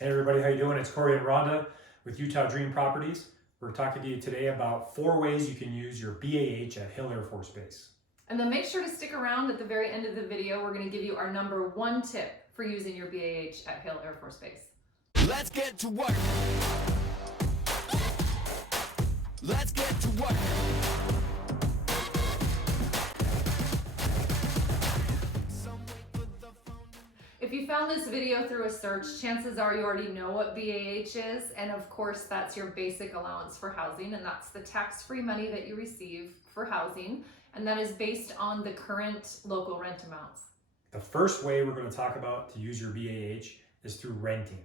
Hey everybody, how you doing? It's Cory and Rhonda with Utah Dream Properties. We're talking to you today about 4 ways you can use your BAH at Hill Air Force Base. And then make sure to stick around at the very end of the video. We're going to give you our number 1 tip for using your BAH at Hill Air Force Base. Let's get to work. Let's get to work. If you found this video through a search, chances are you already know what BAH is, and of course that's your basic allowance for housing, and that's the tax-free money that you receive for housing, and that is based on the current local rent amounts. The first way we're going to talk about to use your BAH is through renting.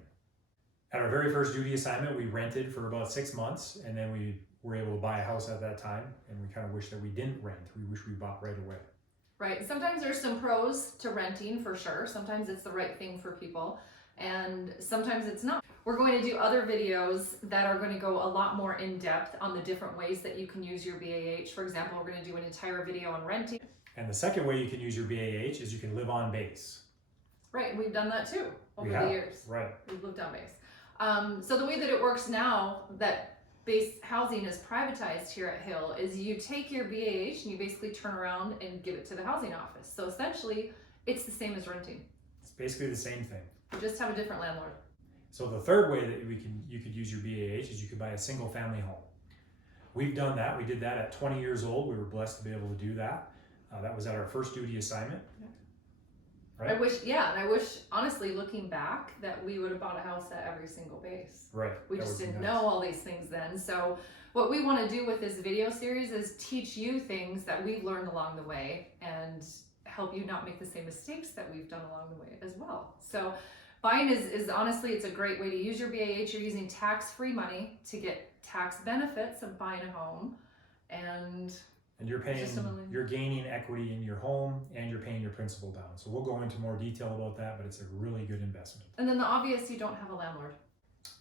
At our very first duty assignment, we rented for about 6 months, and then we were able to buy a house at that time, and we kind of wish that we didn't rent. We wish we bought right away. Right. Sometimes there's some pros to renting for sure. Sometimes it's the right thing for people, and sometimes it's not. We're going to do other videos that are going to go a lot more in depth on the different ways that you can use your BAH. For example, we're going to do an entire video on renting. And the second way you can use your BAH is you can live on base. Right. We've done that too over the years. Right. We've lived on base. So the way that it works now that base housing is privatized here at Hill is you take your BAH and you basically turn around and give it to the housing office. So essentially, it's the same as renting. It's basically the same thing. You just have a different landlord. So the third way that you could use your BAH is you could buy a single family home. We've done that. We did that at 20 years old. We were blessed to be able to do that. That was at our first duty assignment. Yeah. Right? I wish, honestly, looking back, that we would have bought a house at every single base. Right. We just didn't know all these things then. So what we want to do with this video series is teach you things that we've learned along the way and help you not make the same mistakes that we've done along the way as well. So buying is honestly, it's a great way to use your BAH. You're using tax-free money to get tax benefits of buying a home, and you're gaining equity in your home, and you're paying your principal down. So we'll go into more detail about that, but it's a really good investment. And then the obvious, you don't have a landlord.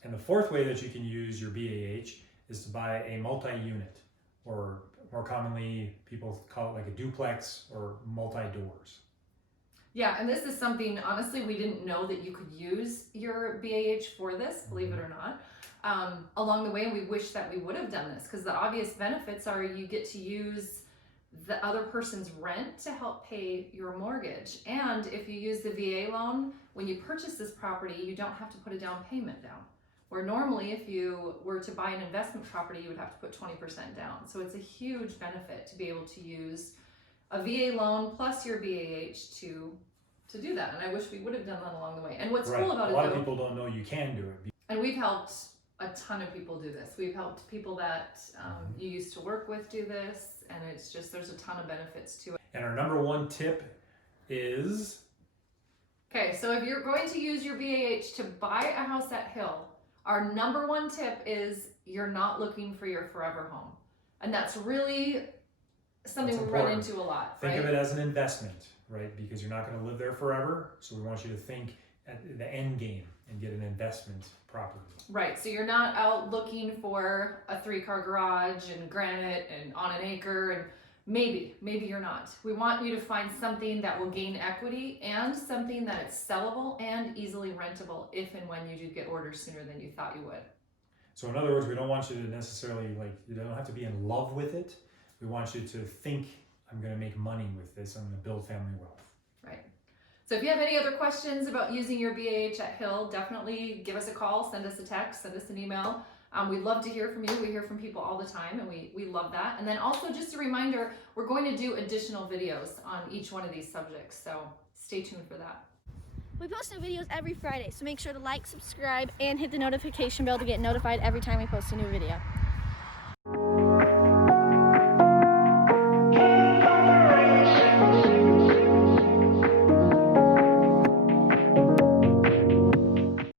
And the fourth way that you can use your BAH is to buy a multi-unit, or more commonly, people call it like a duplex or multi-doors. Yeah, and this is something, honestly, we didn't know that you could use your BAH for this, believe it or not. Along the way, we wish that we would have done this, because the obvious benefits are you get to use the other person's rent to help pay your mortgage. And if you use the VA loan, when you purchase this property, you don't have to put a down payment down. Where normally, if you were to buy an investment property, you would have to put 20% down. So it's a huge benefit to be able to use a VA loan plus your BAH to do that. And I wish we would have done that along the way. And what's cool about it, a lot of people don't know you can do it. And we've helped a ton of people do this. We've helped people that you used to work with do this, and it's just, there's a ton of benefits to it. And our number 1 tip is... Okay, so if you're going to use your BAH to buy a house at Hill, our number 1 tip is you're not looking for your forever home. And that's really something we run into a lot, right? Think of it as an investment, right? Because you're not going to live there forever. So we want you to think at the end game and get an investment property. Right, so you're not out looking for a 3-car garage and granite and on an acre, and maybe you're not. We want you to find something that will gain equity and something that is sellable and easily rentable if and when you do get orders sooner than you thought you would. So in other words, we don't want you to necessarily, you don't have to be in love with it. We want you to think, I'm going to make money with this. I'm going to build family wealth. Right. So if you have any other questions about using your BAH at Hill, definitely give us a call, send us a text, send us an email. We'd love to hear from you. We hear from people all the time, and we love that. And then also just a reminder, we're going to do additional videos on each one of these subjects, so stay tuned for that. We post new videos every Friday, so make sure to like, subscribe, and hit the notification bell to get notified every time we post a new video.